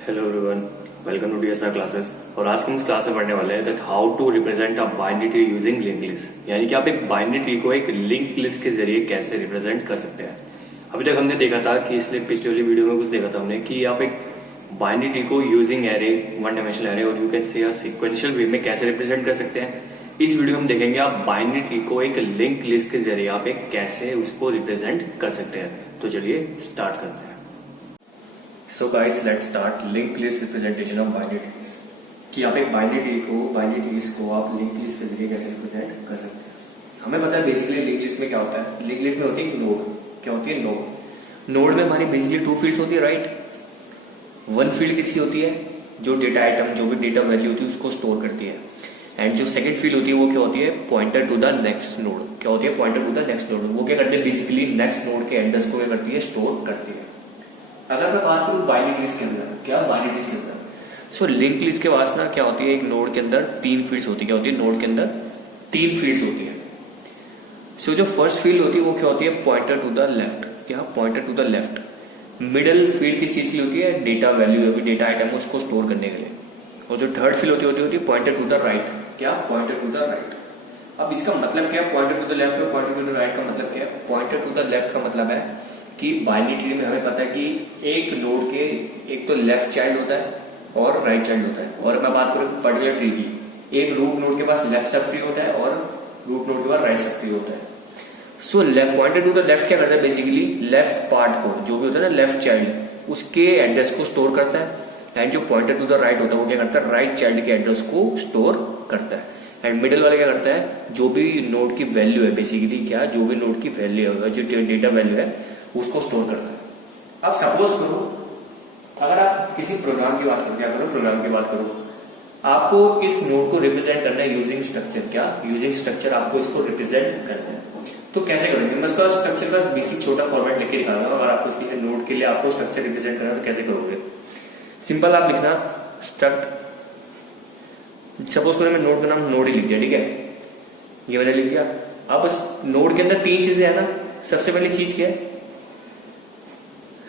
Hello everyone, welcome to DSR classes. और आज हम इस क्लास में पढ़ने वाले हैं that how to represent a binary tree using link list. यानी कि आप एक बाइनरी ट्री को एक लिंक लिस्ट के जरिए कैसे रिप्रेजेंट कर सकते हैं। अभी तक हमने देखा था कि इसलिए पिछली वाली वीडियो में कुछ देखा था हमने कि आप एक बाइनरी ट्री को using array, one dimensional array और you can say a sequential वे में कैसे रिप्रेजेंट कर सकते हैं। इस वीडियो में हम देखेंगे आप बाइनरी ट्री को एक लिंक लिस्ट के जरिए आप एक कैसे उसको रिप्रेजेंट कर सकते हैं। तो चलिए स्टार्ट करते हैं। So guys let's start link list representation of binary trees. कि आप एक बाइनरी ट्रीज को आप लिंक लिस्ट के जरिए कैसे रिप्रेजेंट कर सकते हैं। हमें पता है बेसिकली लिंक लिस्ट में क्या होता है। लिंक लिस्ट में होती है नोड। क्या होती है? नोड। नोड में हमारी बेसिकली टू फील्ड्स होती है, राइट। वन फील्ड किसकी होती है? जो डेटा आइटम, जो भी डेटा वैल्यू होती है उसको स्टोर करती है। एंड जो सेकंड फील्ड होती है वो क्या होती है? Pointer to the next node. क्या होती है? Pointer to the next node. वो क्या करते हैं? बेसिकली नेक्स्ट नोड के एड्रेस को क्या करती है? स्टोर करती है। अगर मैं बात करूं बाइनरी लिस्ट के अंदर, क्या बाइनरी लिस्ट के अंदर सो लिंक लिस्ट के पास ना क्या होती है? एक नोड के अंदर तीन फील्ड्स होती है। क्या होती है? नोड के अंदर तीन फील्ड्स होती है। सो जो फर्स्ट फील्ड होती है वो क्या होती है? Pointer to the left. क्या? Pointer to the left. Middle field किस चीज की होती है? डेटा वैल्यू, डेटा आइटम उसको स्टोर करने के लिए। और जो थर्ड फील्ड होती है पॉइंटर टू द राइट। क्या? Pointer to the right. अब इसका मतलब क्या है? पॉइंटर टू द लेफ्ट और पॉइंटर टू द राइट का मतलब क्या है? पॉइंटर टू द लेफ्ट का मतलब है कि बाइनरी ट्री में हमें पता है कि एक नोड के एक तो लेफ्ट चाइल्ड होता है और राइट चाइल्ड होता है। और मैं बात करूं पर्टिकुलर ट्री की, एक रूट नोड के पास लेफ्ट सब ट्री होता है और रूट नोड के पास राइट सब ट्री होता है। So left pointer to the left क्या करता है? बेसिकली लेफ्ट पार्ट को, जो भी होता है ना लेफ्ट चाइल्ड, उसके एड्रेस को स्टोर करता है। एंड जो पॉइंटर टू द राइट होता है वो क्या करता है? राइट चाइल्ड के एड्रेस को स्टोर करता है। एंड मिडिल वाले क्या करता है? जो भी नोड की वैल्यू है, बेसिकली क्या, जो भी नोड की वैल्यू है, जो डेटा वैल्यू है उसको स्टोर करता है। अब सपोज करो अगर आप किसी प्रोग्राम की बात करो, क्या करो? प्रोग्राम की बात करो, आपको इस नोड को रिप्रेजेंट करना है यूजिंग स्ट्रक्चर। क्या? यूजिंग स्ट्रक्चर आपको इसको रिप्रेजेंट करना है। तो कैसे करेंगे? मैं इसका स्ट्रक्चर का बेसिक छोटा फॉर्मेट लिख के दिखाऊंगा। अगर आपको इसके नोड के लिए आपको स्ट्रक्चर रिप्रेजेंट करना है तो कैसे करोगे? सिंपल आप लिखना स्ट्रक्ट। सपोज करो मैं नोड का नाम नोड ही लिख दिया, ठीक है, ये मैंने लिख दिया। अब इस नोड के अंदर तीन चीजें है ना। सबसे पहली चीज क्या है?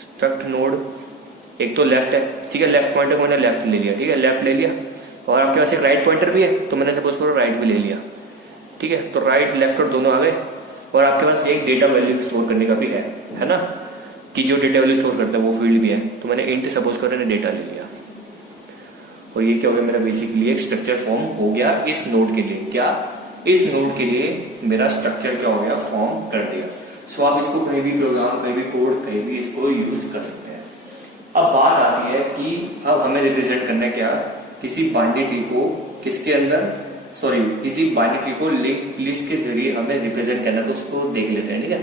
Struct node. एक तो लेफ्ट है, ठीक है, लेफ्ट पॉइंटर को मैंने लेफ्ट ले लिया, ठीक है, लेफ्ट ले लिया। और आपके पास एक राइट पॉइंटर भी है तो मैंने सपोज करो राइट भी ले लिया, ठीक है। तो राइट लेफ्ट और दोनों आ गए। और आपके पास एक डेटा वैल्यू स्टोर करने का भी है ना, कि जो डेटा वैल्यू स्टोर करता है वो फील्ड भी है। तो मैंने इंट सपोज करो मैंने डेटा ले लिया। और ये क्या हो गया? मेरा बेसिकली एक स्ट्रक्चर फॉर्म हो गया इस नोड के लिए। क्या? इस नोड के लिए मेरा स्ट्रक्चर क्या हो गया? फॉर्म कर दिया। सो आप इसको कहीं भी प्रोग्राम, कहीं भी कोड, कहीं भी इसको यूज कर सकते हैं। अब बात आती है कि अब हमें रिप्रेजेंट करना है क्या? किसी बाइनरी ट्री को किसके अंदर, किसी बाइनरी ट्री को लिंक लिस्ट के जरिए हमें रिप्रेजेंट करना है। तो उसको देख लेते हैं, ठीक है।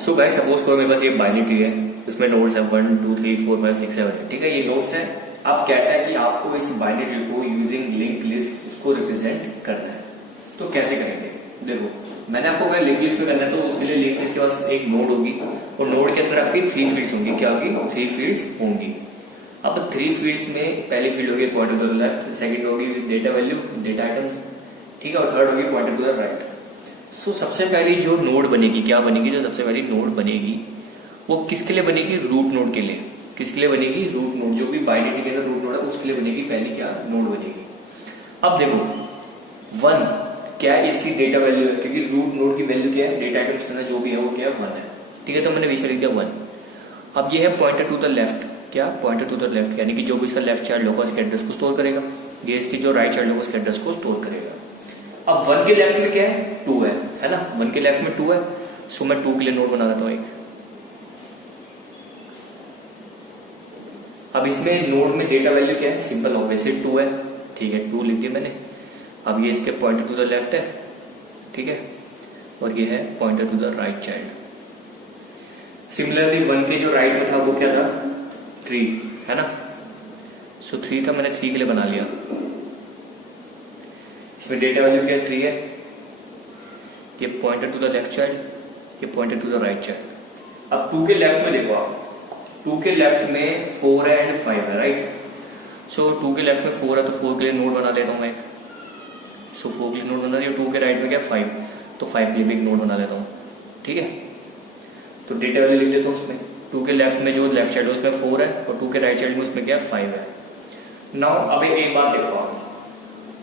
सो गाइस सपोज करो मेरे पास ये बाइनरी ट्री है, उसमें नोड्स है 1 2 3 4 5 6 7, ठीक है, ये नोड्स है। अब कहता है कि आपको इस बाइनरी ट्री को यूजिंग लिंक लिस्ट उसको रिप्रेजेंट करना है। तो कैसे करेंगे? देखो मैंने आपको अगर लिंक लिस्ट में करना है तो उसके लिए लिंक लिस्ट के पास एक नोड होगी और नोड के अंदर आपकी थ्री फील्ड्स होंगी। क्या होगी? थ्री फील्ड्स होंगी। अब थ्री फील्ड्स में पहली फील्ड होगी pointer to the left, second होगी डेटा वैल्यू, डेटा आइटम, ठीक है, और थर्ड होगी pointer to the right. So सबसे पहली जो नोड बनेगी, क्या बनेगी? जो सबसे पहली नोड बनेगी वो किसके लिए बनेगी? रूट नोड के लिए। किसके लिए बनेगी? Root node. जो भी बाइनरी ट्री के अंदर रूट नोड है उसके लिए बनेगी पहली क्या? नोड बनेगी। अब देखो 1 क्या है? इसकी डेटा वैल्यू है, क्योंकि रूट नोड की वैल्यू क्या है? डेटा आइटम इसके अंदर जो भी है वो क्या है? 1 है, ठीक है। तो मैंने बीच में लिख दिया 1। अब ये है पॉइंटर टू द लेफ्ट। क्या? पॉइंटर टू द लेफ्ट, यानी कि जो भी इसका लेफ्ट चाइल्ड होगा उसके एड्रेस को स्टोर करेगा। ये इसकी जो राइट चाइल्ड होगा उसके एड्रेस को स्टोर करेगा। अब 1 के लेफ्ट में क्या है? 2 है ना। 1 के लेफ्ट में 2 है। सो मैं 2 के लिए नोड बना देता हूं एक। अब इसमें नोड में डेटा वैल्यू क्या है? सिंपल ऑब्वियसली 2 है, ठीक है, 2 लिख दिया मैंने। अब ये इसके पॉइंटर टू द लेफ्ट है, ठीक है, और ये है pointer to the right child. Similarly 1 के जो राइट में था वो क्या था? 3 है ना। सो 3 था, मैंने 3 के लिए बना लिया। इसमें डेटा वैल्यू क्या है? 3 है। ये pointer to the left child, ये pointer to the right child. अब 2 के लेफ्ट में देखो आप, 2 के लेफ्ट में 4 है एंड 5 है, राइट। सो 2 के लेफ्ट में 4 है तो 4 के लिए नोड बना देता हूं मैं एक। सो 4 के लिए नोड बना दिया। 2 के राइट में क्या? 5, तो 5 के लिए भी एक नोड बना देता हूं, ठीक है। तो डेटा वैल्यू लिख देता हूं उसमें 2 के लेफ्ट में जो लेफ्ट साइड है उसमें 4 है और 2 के राइट साइड में उसमें क्या है 5 है। नाउ अब एक बात देखो आप,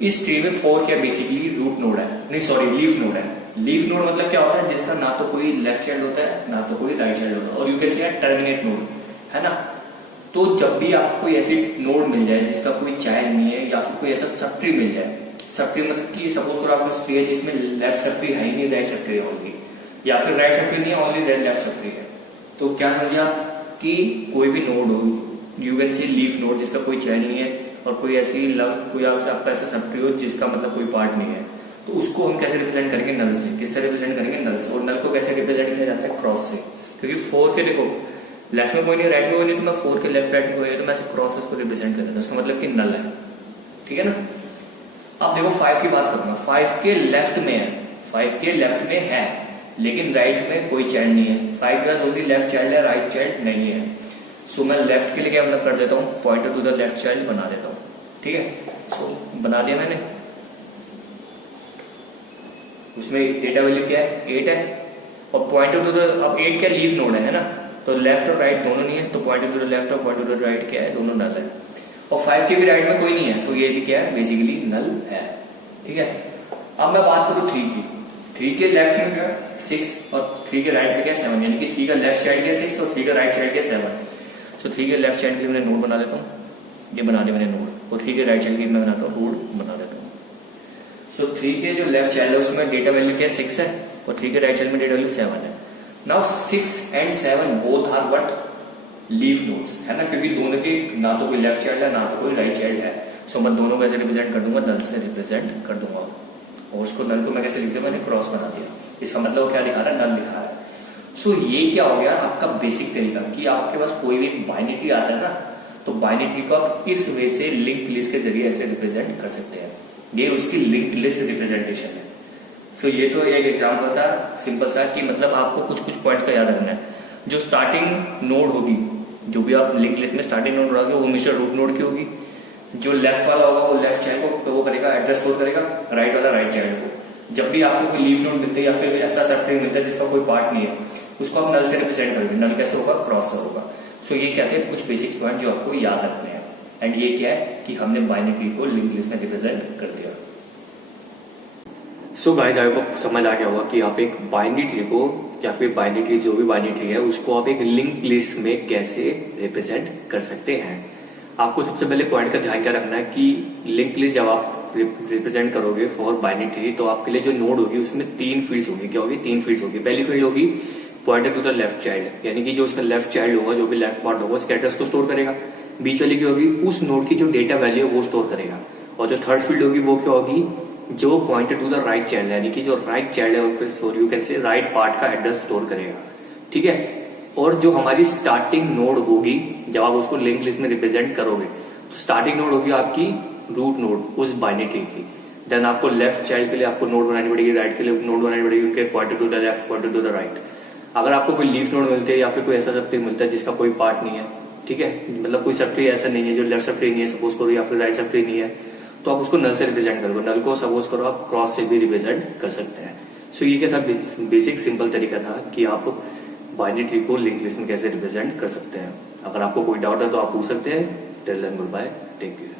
इस ट्री में 4 क्या बेसिकली रूट नोड है, नहीं सॉरी लीफ नोड है। लीफ नोड मतलब क्या होता है, जिसका ना तो कोई लेफ्ट चाइल्ड होता है ना तो कोई राइट चाइल्ड होता है, और यू कैन से टर्मिनेट नोड है ना। तो जब भी आपको कोई ऐसी नोड मिल जाए जिसका कोई चाइल्ड नहीं है, या फिर कोई ऐसा सब ट्री मिल जाए, सब ट्री मतलब कि सपोज करो आपको ट्री है जिसमें लेफ्ट सब ट्री है ही नहीं, राइट सब ट्री होगी, या फिर राइट सब ट्री नहीं है ओनली लेफ्ट सब ट्री है, तो क्या समझे आप कि कोई भी नोड हो, यू कैन से लीफ नोड जिसका कोई चाइल्ड नहीं है, और कोई ऐसी कोई आपका ऐसा सब ट्री हो जिसका मतलब कोई पार्ट नहीं है, तो उसको हम कैसे रिप्रेजेंट करेंगे, नल से। किससे रिप्रेजेंट करेंगे, नल से। और नल को कैसे रिप्रेजेंट किया जाता है, क्रॉस से, क्योंकि 4 के देखो लेफ्ट में कोई नहीं राइट में कोई नहीं, तो मैं 4 के लेफ्ट राइट में कोई है तो मैं क्रॉस से उसको रिप्रेजेंट कर देता हूं, उसका मतलब कि नल है, ठीक है ना। अब देखो 5 की बात करूंगा, 5 के लेफ्ट में है, 5 के लेफ्ट में है लेकिन राइट में कोई चाइल्ड नहीं है, 5 के पास ओनली लेफ्ट चाइल्ड है, राइट चाइल्ड नहीं है। सो मैं लेफ्ट के लिए क्या मतलब कर देता हूँ, pointer to the left child बना देता हूँ, ठीक है। सो बना दिया मैंने, उसमें डेटा वैल्यू क्या है 8 है, और पॉइंटर टू द, अब 8 क्या लीफ नोड है ना, तो लेफ्ट और राइट दोनों नहीं है, तो पॉइंटर टू द लेफ्ट और पॉइंटर टू द राइट क्या है, दोनों नल है। और 5 के भी राइट में कोई नहीं है, तो ये भी क्या है, बेसिकली नल है, ठीक है। अब मैं बात करूं 3 की, 3 के लेफ्ट में क्या है 6 और 3 के राइट में क्या है 7, यानी कि 3 का लेफ्ट साइड क्या 6 और 3 का राइट साइड क्या 7। सो 3 के लेफ्ट साइड के लिए मैंने नोड बना लेता हूँ, ये बना दिया मैंने नोड, और 3 के राइट साइड के लिए मैं बनाता हूँ रूट बना देता हूँ। सो 3 के जो लेफ्ट चाइल्ड है उसमें डेटा वैल्यू क्या है 6 है, और 3 के राइट चाइल्ड में डेटा वैल्यू 7 है। Now 6 and 7 both are what, leaf nodes है ना, क्योंकि दोनों के ना तो कोई लेफ्ट चाइल्ड है ना तो कोई राइट चाइल्ड है। सो मैं दोनों को ऐसे रिप्रेजेंट कर दूंगा, नल से रिप्रेजेंट कर दूंगा, और उसको नल को मैं कैसे लिख दिया, मैंने क्रॉस बना दिया। इसका मतलब क्या दिखा रहा है, नल दिखा रहा है। सो ये क्या हो गया आपका बेसिक तरीका, कि आपके पास कोई भी बाइनरी आता है ना, तो बाइनरी को आप इस वे से लिंक लिस्ट के जरिए ऐसे रिप्रेजेंट कर सकते हैं, ये उसकी लिंक लिस्ट रिप्रेजेंटेशन है। सो ये तो एक एग्जाम्पल था सिंपल सा, कि मतलब आपको कुछ कुछ पॉइंट्स का याद रखना है। जो स्टार्टिंग नोड होगी, जो भी आप लिंक लिस्ट में स्टार्टिंग नोड होगी वो हमेशा रूट नोड की होगी। जो लेफ्ट वाला होगा वो लेफ्ट चाइल्ड को वो करेगा, एड्रेस स्टोर करेगा, राइट वाला राइट चाइल्ड को। जब भी आपको कोई लीफ नोड मिलता है या फिर ऐसा सब ट्री मिलता है जिसका कोई पार्ट नहीं है, उसको आप नल से रिप्रेजेंट करेंगे। नल कैसे होगा, क्रॉस से होगा। सो ये क्या थे कुछ बेसिक्स पॉइंट जो आपको याद रखने हैं। एंड ये क्या है कि हमने बाइनरी को लिंक लिस्ट में रिप्रेजेंट कर दिया। सो गाइस आई होप समझ आ गया होगा कि आप एक बाइनरी ट्री को या फिर बाइनरी ट्री जो भी बाइनरी ट्री है उसको आप एक लिंक लिस्ट में कैसे रिप्रेजेंट कर सकते हैं। आपको सबसे पहले पॉइंट का ध्यान क्या रखना है कि लिंक लिस्ट जब आप रिप्रेजेंट करोगे फॉर बाइनरी ट्री, तो आपके लिए जो नोड होगी उसमें 3 फील्ड्स होगी। क्या होगी, 3 फील्ड्स होगी। पहली फील्ड होगी pointer to the left child, यानी कि जो उसका लेफ्ट चाइल्ड होगा, जो भी लेफ्ट पार्ट होगा उसके एड्रेस को स्टोर करेगा। बीच वाली क्या होगी, उस नोड की जो डेटा वैल्यू है वो स्टोर करेगा। और जो थर्ड फील्ड होगी वो क्या होगी, जो pointer to the right child, यानी कि जो राइट चाइल्ड है you can say right part का एड्रेस स्टोर करेगा, ठीक है। और जो हमारी स्टार्टिंग नोड होगी जब आप उसको लिंक लिस्ट में रिप्रेजेंट करोगे, तो स्टार्टिंग नोड होगी आपकी रूट नोड उस बाइनरी ट्री की। देन आपको लेफ्ट चाइल्ड के लिए आपको नोड बनानी पड़ेगी, राइट के लिए नोड बनानी पड़ेगी, उनके pointer to the left, pointer to the right. अगर आपको कोई लीफ नोड मिलते हैं या फिर कोई ऐसा सब ट्री मिलता है जिसका कोई पार्ट नहीं है, ठीक है, मतलब कोई सब ट्री ऐसा नहीं है जो लेफ्ट सब ट्री नहीं है सपोज करो, या फिर राइट सब ट्री नहीं है, तो आप उसको नल से रिप्रेजेंट करोगे। नल को सपोज करो आप क्रॉस से भी रिप्रेजेंट कर सकते हैं। सो ये क्या था, बेसिक सिंपल तरीका था कि आप बाइनरी ट्री को लिंक लिस्ट में कैसे रिप्रेजेंट कर सकते हैं। अगर आपको कोई डाउट है तो आप पूछ सकते हैं। Till then good bye, take care.